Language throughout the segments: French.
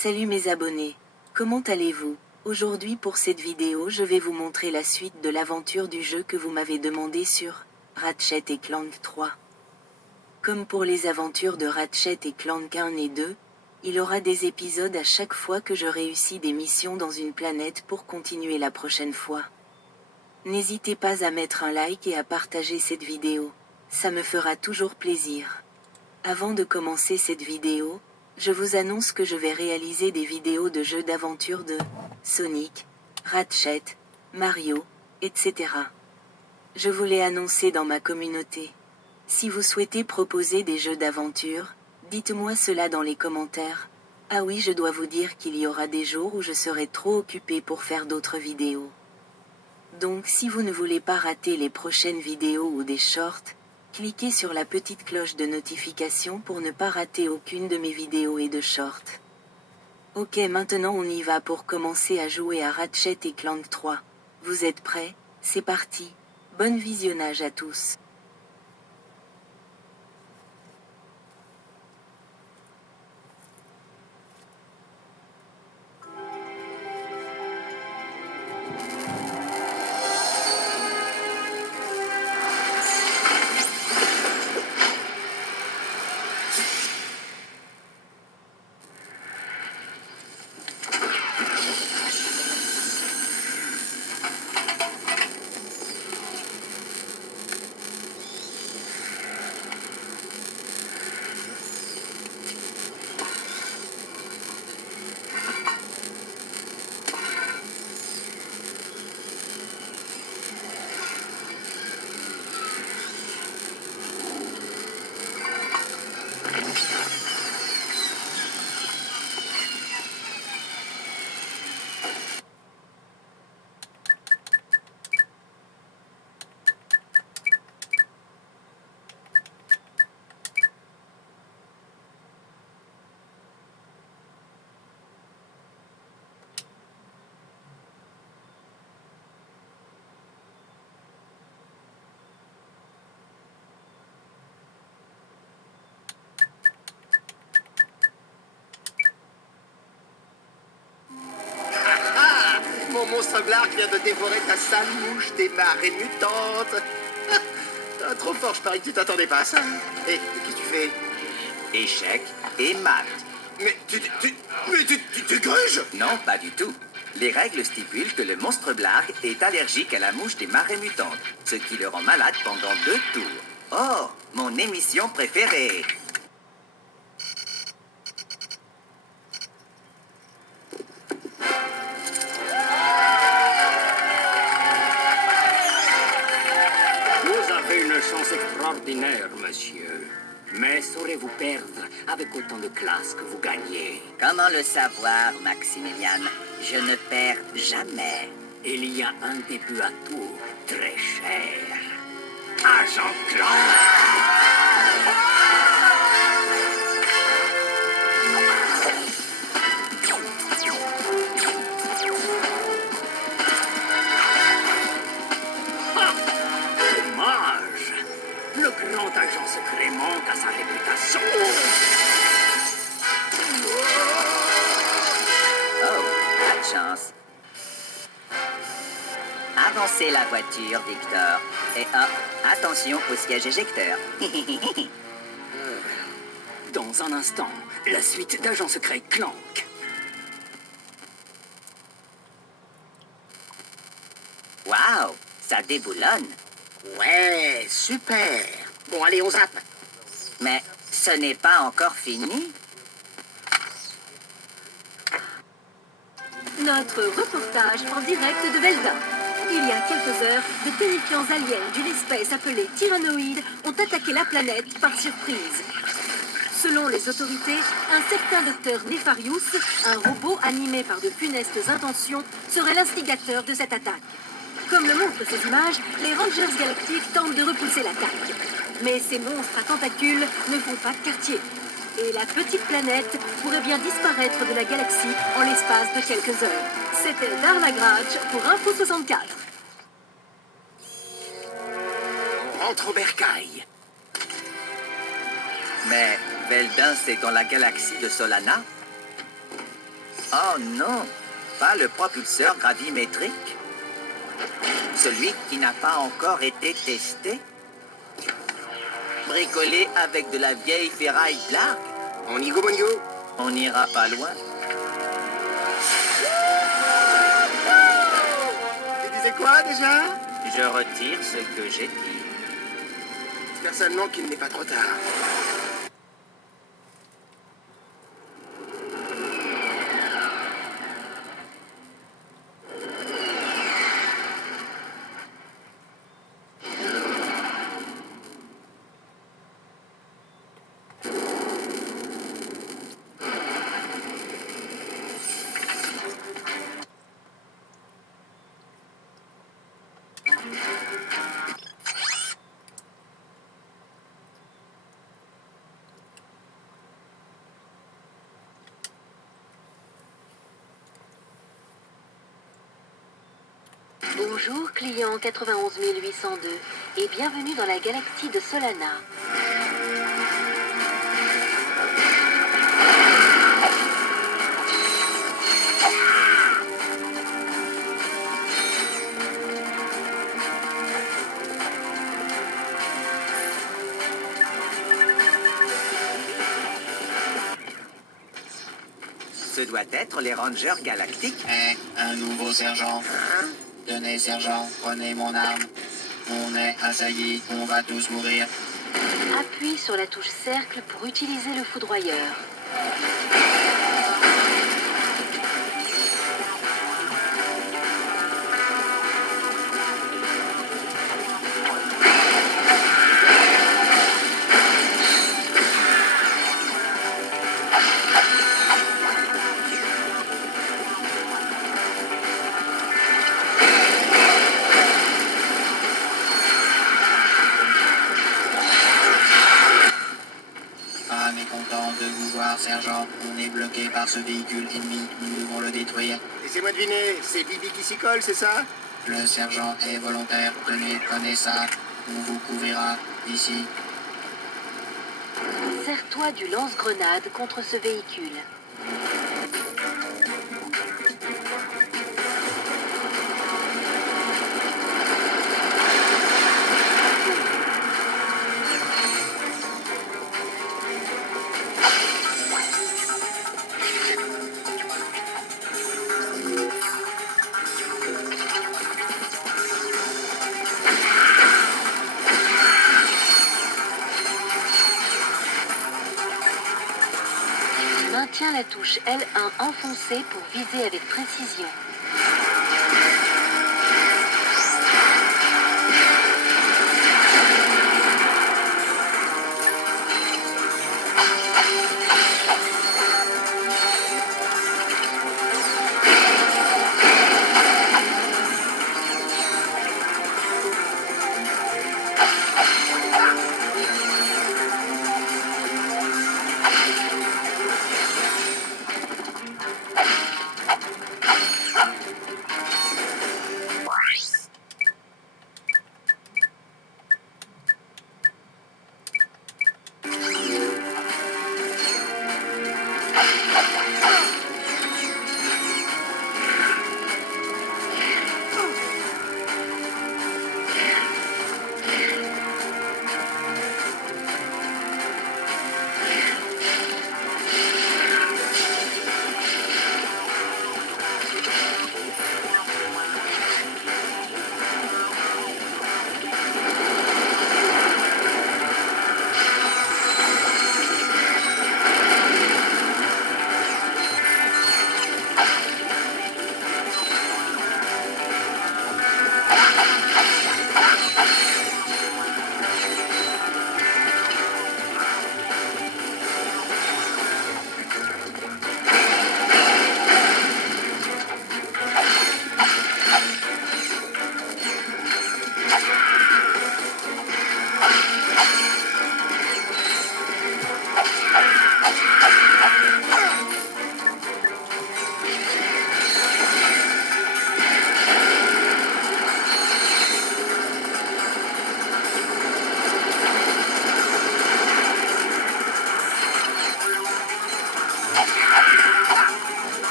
Salut mes abonnés, comment allez-vous? Aujourd'hui pour cette vidéo je vais vous montrer la suite de l'aventure du jeu que vous m'avez demandé sur Ratchet et Clank 3. Comme pour les aventures de Ratchet et Clank 1 et 2, il aura des épisodes à chaque fois que je réussis des missions dans une planète pour continuer la prochaine fois. N'hésitez pas à mettre un like et à partager cette vidéo, ça me fera toujours plaisir. Avant de commencer cette vidéo, je vous annonce que je vais réaliser des vidéos de jeux d'aventure de Sonic, Ratchet, Mario, etc. Je vous l'ai annoncé dans ma communauté. Si vous souhaitez proposer des jeux d'aventure, dites-moi cela dans les commentaires. Ah oui, je dois vous dire qu'il y aura des jours où je serai trop occupé pour faire d'autres vidéos. Donc si vous ne voulez pas rater les prochaines vidéos ou des shorts, cliquez sur la petite cloche de notification pour ne pas rater aucune de mes vidéos et de shorts. Ok, maintenant on y va pour commencer à jouer à Ratchet et Clank 3. Vous êtes prêts? C'est parti. Bon visionnage à tous. Mon monstre Blark vient de dévorer ta sale mouche des marées mutantes. Trop fort, je parie que tu t'attendais pas à ça. Et qu'est-ce que tu fais? Échec et mat. Mais tu gruges? Non, pas du tout. Les règles stipulent que le monstre Blark est allergique à la mouche des marées mutantes, ce qui le rend malade pendant 2 tours. Oh, mon émission préférée. Vous avez une chance extraordinaire, monsieur. Mais saurez-vous perdre avec autant de classe que vous gagnez? Comment le savoir, Maximilian? Je ne perds jamais. Il y a un début à tout, très cher. Agent Clank! Dommage! Le grand agent secret manque à sa réputation. Oh, pas de chance. Avancez la voiture, Victor. Et attention au siège éjecteur. Dans un instant, la suite d'agent secret Clank. Waouh, ça déboulonne. Ouais, super. Bon, allez, on zappe. Mais ce n'est pas encore fini. Notre reportage en direct de Velda. Il y a quelques heures, de terrifiants aliens d'une espèce appelée Tyrannoïdes ont attaqué la planète par surprise. Selon les autorités, un certain docteur Nefarius, un robot animé par de funestes intentions, serait l'instigateur de cette attaque. Comme le montrent ces images, les Rangers galactiques tentent de repousser l'attaque. Mais ces monstres à tentacules ne font pas de quartier. Et la petite planète pourrait bien disparaître de la galaxie en l'espace de quelques heures. C'était Darla Gratch pour Info 64. On rentre au bercail. Mais Veldin, c'est dans la galaxie de Solana? Oh non, pas le propulseur gravimétrique. Celui qui n'a pas encore été testé. Bricolé avec de la vieille ferraille Blarg. On y go, mon go. On n'ira pas loin. Tu disais quoi déjà? Je retire ce que j'ai dit. J'espère seulement qu'il n'est pas trop tard. Bonjour, client 91 802, et bienvenue dans la galaxie de Solana. Ce doit être les Rangers galactiques. Un nouveau sergent. Tenez, sergent, prenez mon arme. On est assaillis, on va tous mourir. Appuie sur la touche cercle pour utiliser le foudroyeur. Ah, mécontent de vous voir, sergent. On est bloqué par ce véhicule ennemi. Nous devons le détruire. Laissez-moi deviner, c'est Bibi qui s'y colle, c'est ça? Le sergent est volontaire. Tenez, prenez ça. On vous couvrira ici. Sers-toi du lance-grenade contre ce véhicule. Maintiens la touche L1 enfoncée pour viser avec précision.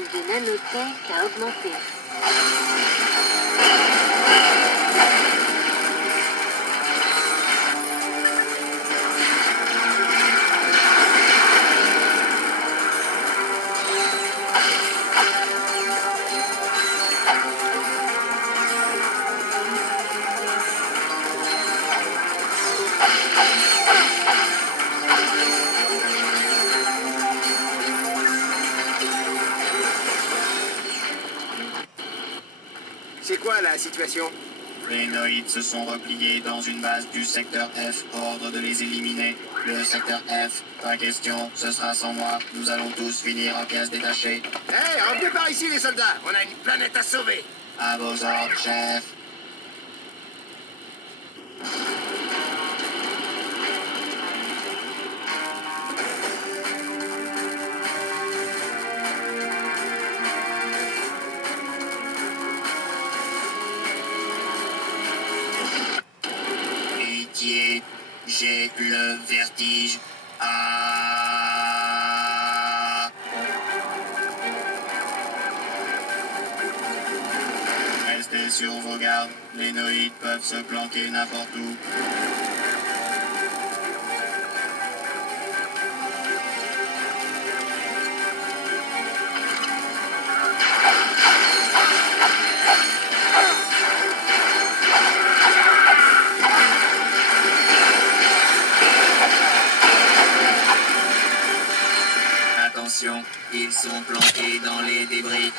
programme des nanotech a augmenté. C'est quoi la situation? Les Noïdes se sont repliés dans une base du secteur F. Ordre de les éliminer. Le secteur F, pas question, ce sera sans moi. Nous allons tous finir en pièces détachées. Hé, revenez par ici les soldats. On a une planète à sauver. À vos ordres, chef. Pitié, j'ai le vertige. Ah. Restez sur vos gardes, les Noïdes peuvent se planquer n'importe où. Attention, ils sont planqués dans les débris.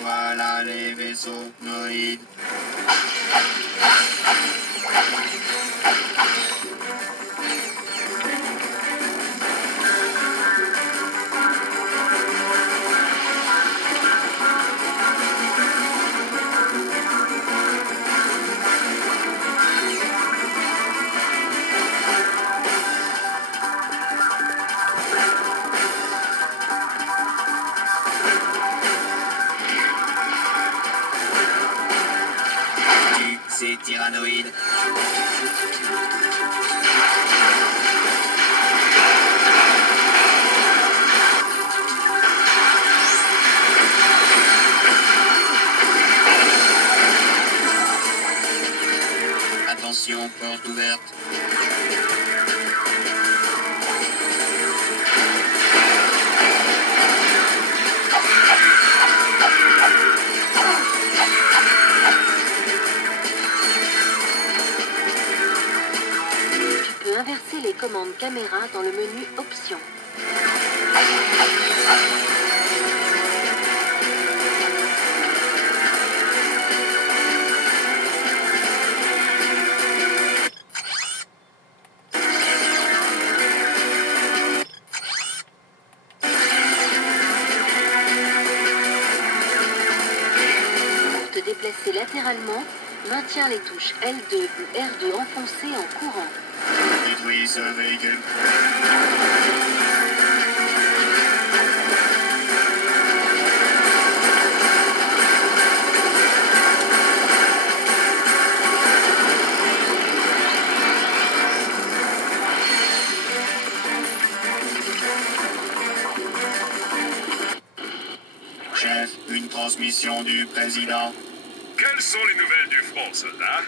Voilà les vaisseaux Noïdes. Ces tyrannoïdes. Attention, porte ouverte. Tu peux inverser les commandes caméra dans le menu Options. Pour te déplacer latéralement, maintiens les touches L2 ou R2 enfoncées en courant. Détruis ce véhicule. Chef, une transmission du président. Quelles sont les nouvelles du front, soldat?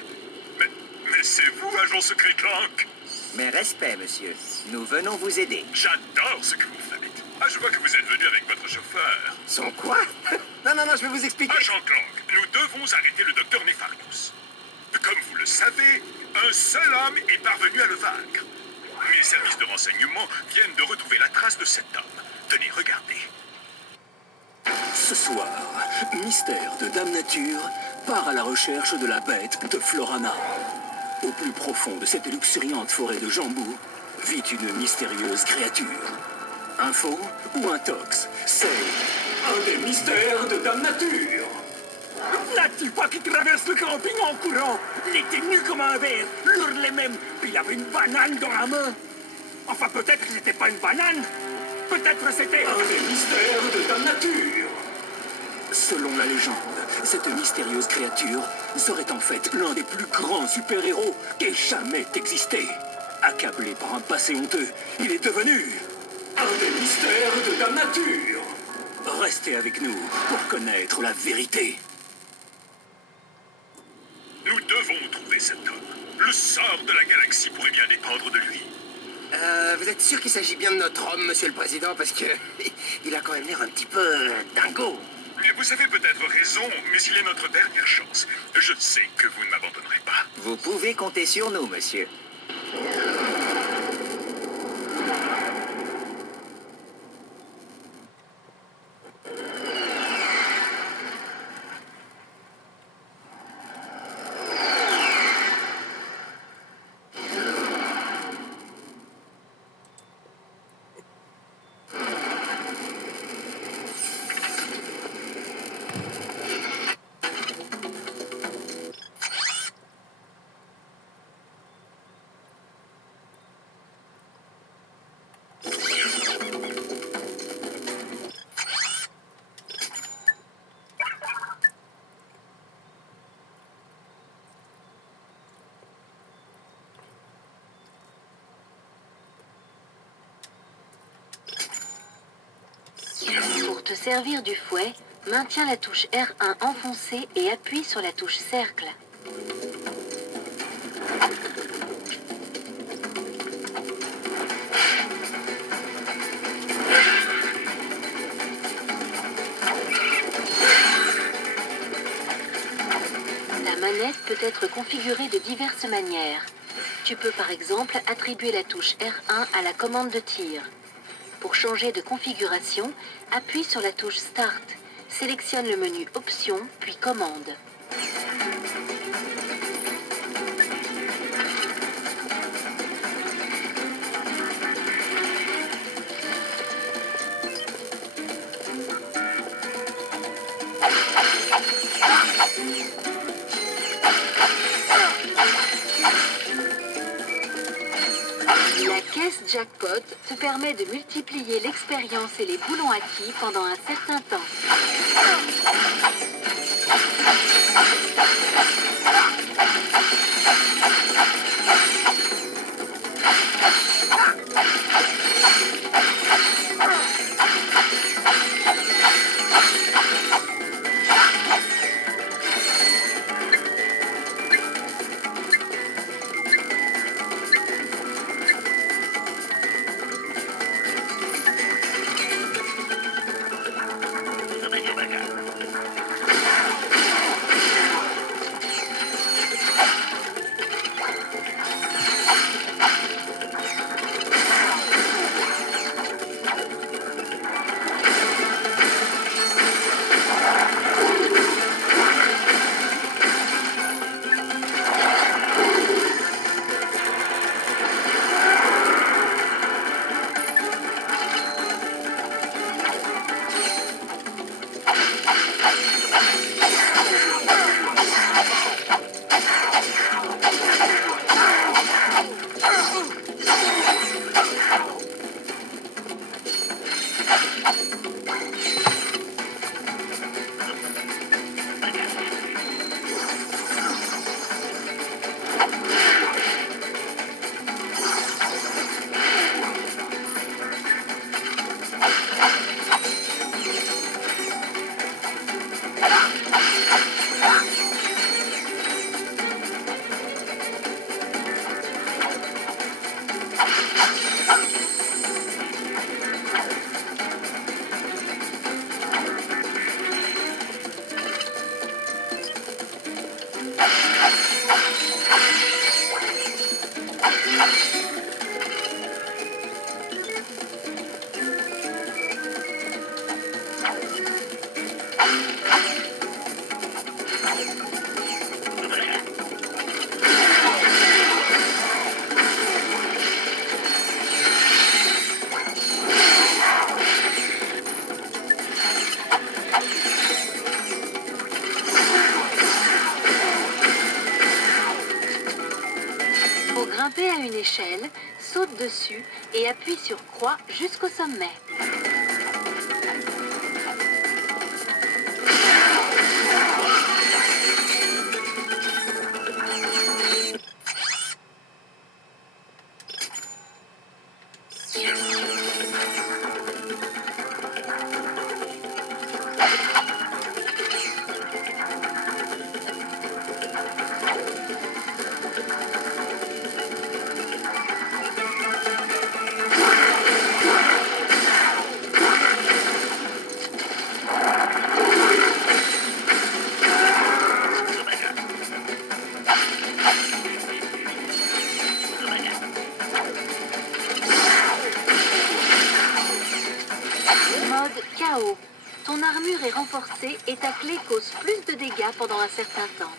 Mais c'est vous, agent secret Clank? Mes respects, monsieur. Nous venons vous aider. J'adore ce que vous faites. Ah, je vois que vous êtes venu avec votre chauffeur. Son quoi? Non, je vais vous expliquer. Agent Clank, nous devons arrêter le docteur Nefarius. Comme vous le savez, un seul homme est parvenu à le vaincre. Mes services de renseignement viennent de retrouver la trace de cet homme. Tenez, regardez. Ce soir, Mystère de Dame Nature part à la recherche de la bête de Florana. Au plus profond de cette luxuriante forêt de Jambou vit une mystérieuse créature. Un faux ou un tox, c'est un des mystères de Dame Nature. N'as-tu pas qui traverse le camping en courant? Il était nu comme un verre, hurlait même, puis il avait une banane dans la main. Enfin, peut-être que c'était pas une banane. Peut-être c'était un des mystères de Dame Nature. Selon la légende, cette mystérieuse créature serait en fait l'un des plus grands super-héros qui ait jamais existé. Accablé par un passé honteux, il est devenu un des mystères de Dame Nature. Restez avec nous pour connaître la vérité. Nous devons trouver cet homme. Le sort de la galaxie pourrait bien dépendre de lui. Vous êtes sûr qu'il s'agit bien de notre homme, monsieur le président? Parce que il a quand même l'air un petit peu dingo. Mais vous avez peut-être raison, mais il est notre dernière chance. Je sais que vous ne m'abandonnerez pas. Vous pouvez compter sur nous, monsieur. Pour te servir du fouet, maintiens la touche R1 enfoncée et appuie sur la touche cercle. La manette peut être configurée de diverses manières. Tu peux par exemple attribuer la touche R1 à la commande de tir. Pour changer de configuration, appuie sur la touche Start. Sélectionne le menu Options, puis Commande. La caisse jackpot te permet de multiplier l'expérience et les boulons acquis pendant un certain temps. Pour grimper à une échelle, saute dessus et appuie sur croix jusqu'au sommet. Mode KO. Ton armure est renforcée et ta clé cause plus de dégâts pendant un certain temps.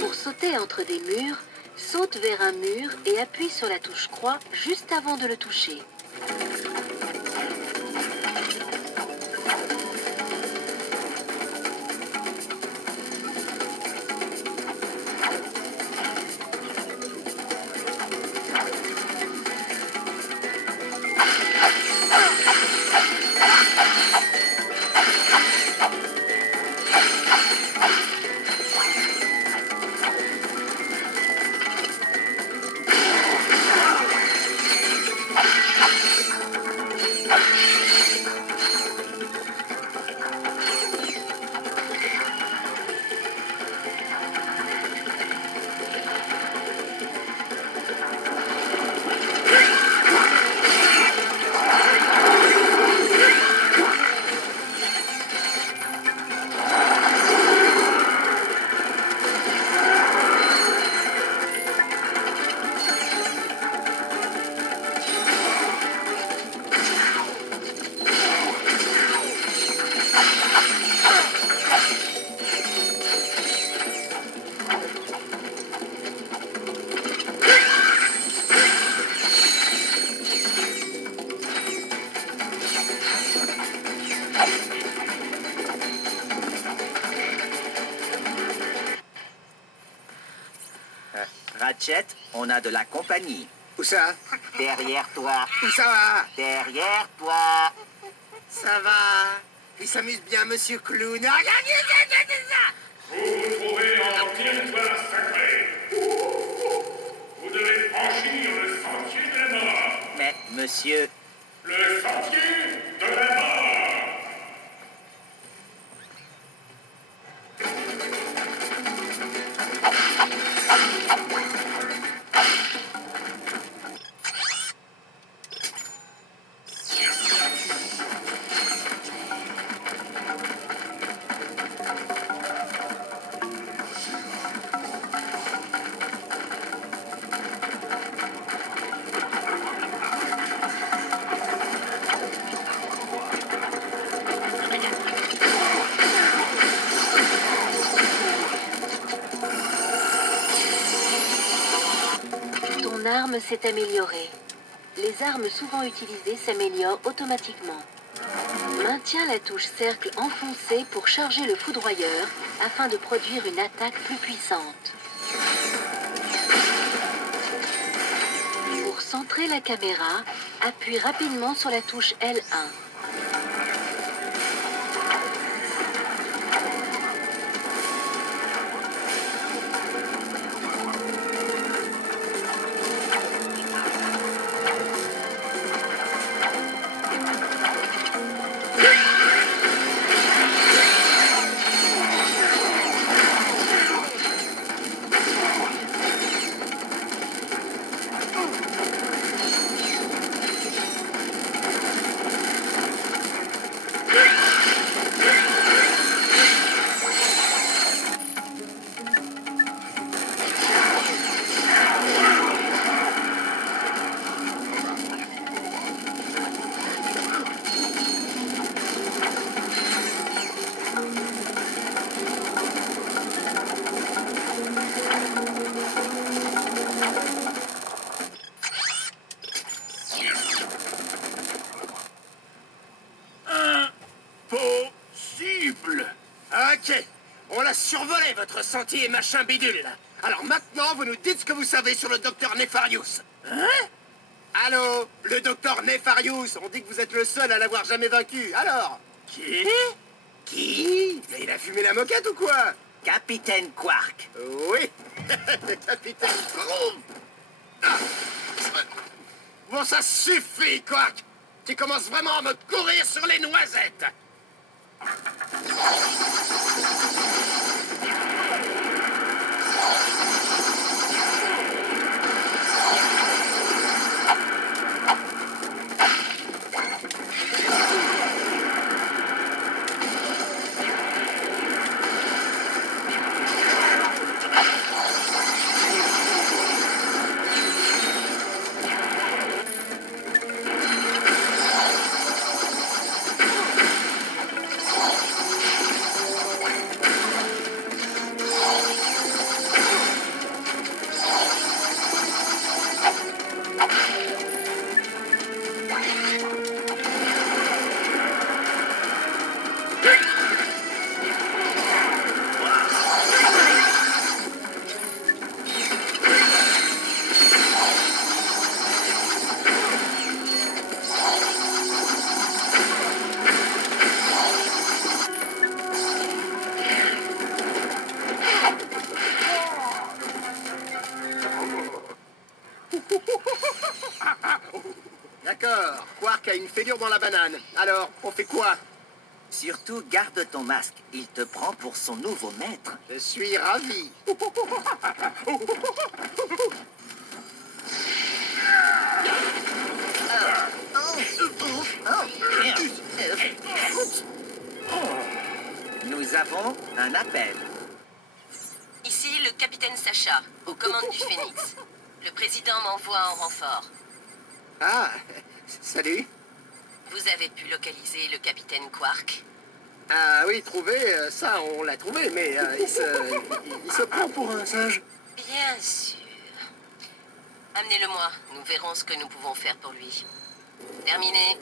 Pour sauter entre des murs, saute vers un mur et appuie sur la touche croix juste avant de le toucher. Ratchet, on a de la compagnie. Où ça? Derrière toi. Où ça va? Derrière toi. Ça va. Il s'amuse bien, monsieur Clown. Ah, Vous vous trouvez en territoire sacré. Vous devez franchir le sentier de la mort. Mais, monsieur, Le sentier de la mort. Ton arme s'est améliorée. Les armes souvent utilisées s'améliorent automatiquement. Maintiens la touche cercle enfoncée pour charger le foudroyeur afin de produire une attaque plus puissante. Pour centrer la caméra, appuie rapidement sur la touche L1. Ok, on l'a survolé, votre sentier machin bidule, là. Alors maintenant, vous nous dites ce que vous savez sur le docteur Nefarius. Hein? Allô, le docteur Nefarius, on dit que vous êtes le seul à l'avoir jamais vaincu, alors? Qui? Qui? Il a fumé la moquette ou quoi? Capitaine Quark. Oui, le capitaine Groom. Ah. Bon, ça suffit, Quark. Tu commences vraiment à me courir sur les noisettes. D'accord, Quark a une fêlure dans la banane. Alors, on fait quoi? Surtout, garde ton masque. Il te prend pour son nouveau maître. Je suis ravi. Nous avons un appel. Ici le capitaine Sacha, aux commandes du Phénix. Le président m'envoie en renfort. Ah, salut. Vous avez pu localiser le capitaine Quark? Ah oui, trouvé, ça, on l'a trouvé, mais il se prend pour un singe. Bien sûr. Amenez-le-moi, nous verrons ce que nous pouvons faire pour lui. Terminé.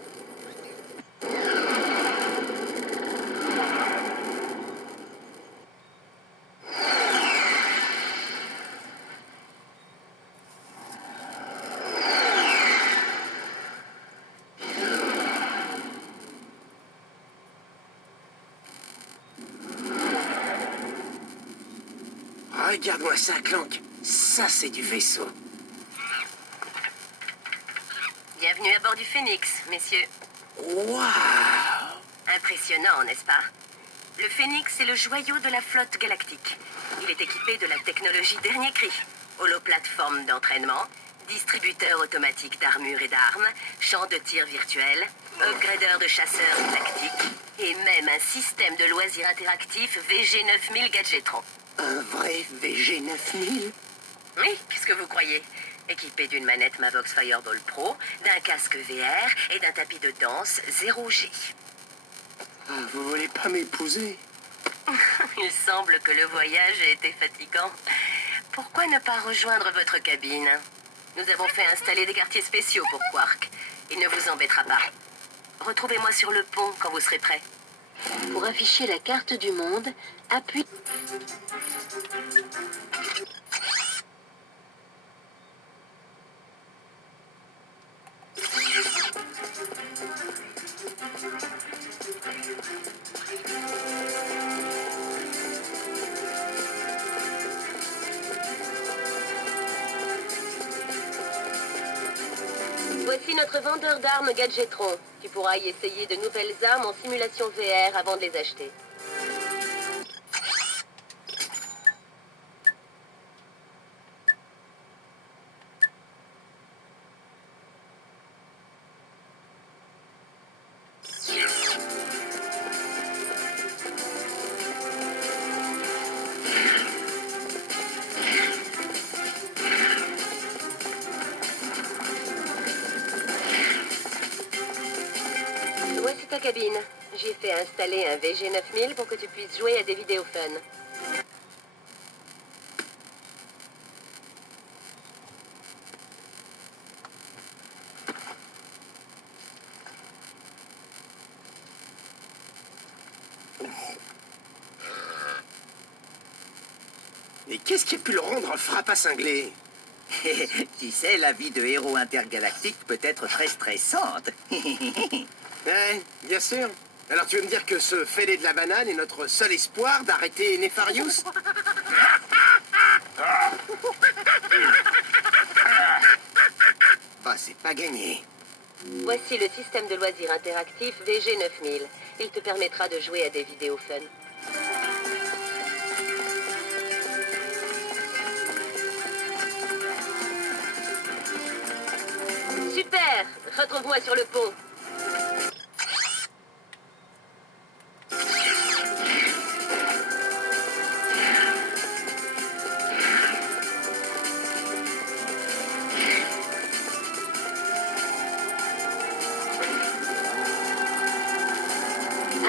Regarde-moi ça, Clank. Ça, c'est du vaisseau. Bienvenue à bord du Phénix, messieurs. Waouh! Impressionnant, n'est-ce pas? Le Phénix est le joyau de la flotte galactique. Il est équipé de la technologie dernier cri. Holoplateforme d'entraînement, distributeur automatique d'armure et d'armes, champ de tir virtuel, upgrader de chasseurs tactiques, et même un système de loisirs interactif VG9000 Gadgetron. Un vrai VG9000? Oui, qu'est-ce que vous croyez? Équipé d'une manette Mavox Fireball Pro, d'un casque VR et d'un tapis de danse 0G. Ah, vous voulez pas m'épouser? Il semble que le voyage ait été fatigant. Pourquoi ne pas rejoindre votre cabine? Nous avons fait installer des quartiers spéciaux pour Quark. Il ne vous embêtera pas. Retrouvez-moi sur le pont quand vous serez prêt. Pour afficher la carte du monde, appuyez... Voici notre vendeur d'armes Gadgetron. Tu pourras y essayer de nouvelles armes en simulation VR avant de les acheter. Voici ta cabine. J'ai fait installer un VG9000 pour que tu puisses jouer à des vidéos fun. Et qu'est-ce qui a pu le rendre frappa cinglé? Tu sais, la vie de héros intergalactique peut être très stressante. Ouais, bien sûr. Alors tu veux me dire que ce fêlé de la banane est notre seul espoir d'arrêter Nefarious? Bah, c'est pas gagné. Voici le système de loisirs interactif VG9000. Il te permettra de jouer à des vidéos fun. Super! Retrouve-moi sur le pont.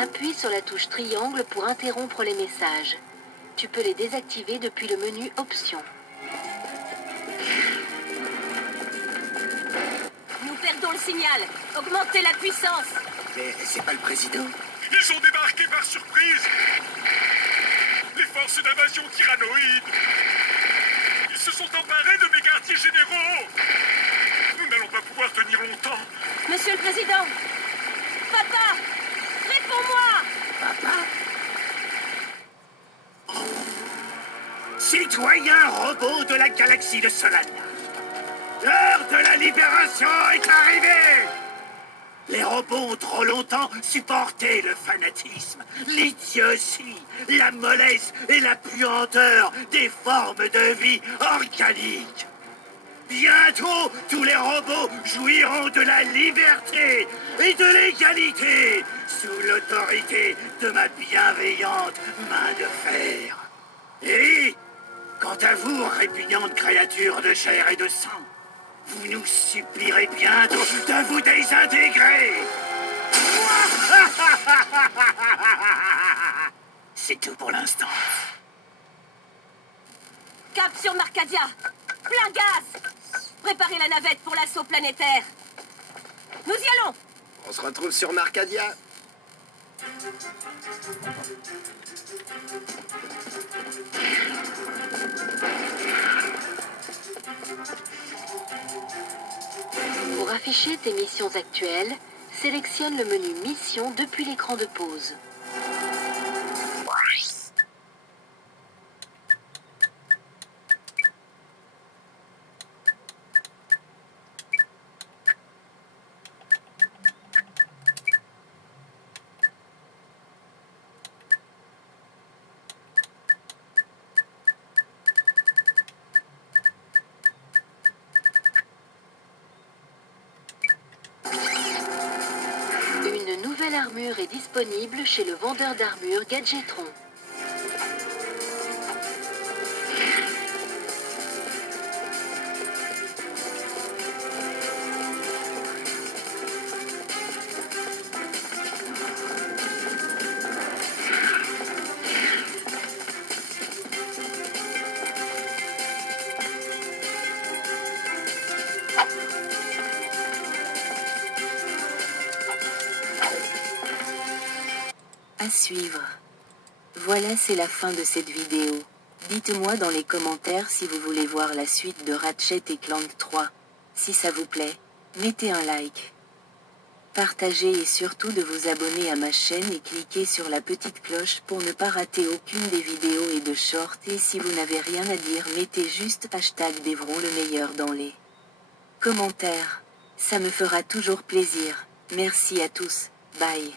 Appuie sur la touche triangle pour interrompre les messages. Tu peux les désactiver depuis le menu Options. Nous perdons le signal. Augmentez la puissance. Mais c'est pas le président? Ils ont débarqué par surprise. Les forces d'invasion tyrannoïdes. Ils se sont emparés de mes quartiers généraux. Nous n'allons pas pouvoir tenir longtemps. Monsieur le Président! Papa! Réponds-moi! Citoyens robots de la galaxie de Solana, l'heure de la libération est arrivée! Les robots ont trop longtemps supporté le fanatisme, l'idiotie, la mollesse et la puanteur des formes de vie organiques. Bientôt, tous les robots jouiront de la liberté et de l'égalité sous l'autorité de ma bienveillante main de fer. Et, quant à vous, répugnantes créatures de chair et de sang, vous nous supplierez bientôt de vous désintégrer. C'est tout pour l'instant. Cap sur Marcadia! Plein gaz! Préparez la navette pour l'assaut planétaire. Nous y allons! On se retrouve sur Marcadia. Pour afficher tes missions actuelles, sélectionne le menu Missions depuis l'écran de pause. Une nouvelle armure est disponible chez le vendeur d'armure Gadgetron. À suivre. Voilà, c'est la fin de cette vidéo. Dites-moi dans les commentaires si vous voulez voir la suite de Ratchet et Clank 3. Si ça vous plaît, mettez un like. Partagez et surtout de vous abonner à ma chaîne et cliquez sur la petite cloche pour ne pas rater aucune des vidéos et de shorts. Et si vous n'avez rien à dire, mettez juste #Devron le meilleur dans les commentaires. Ça me fera toujours plaisir. Merci à tous. Bye.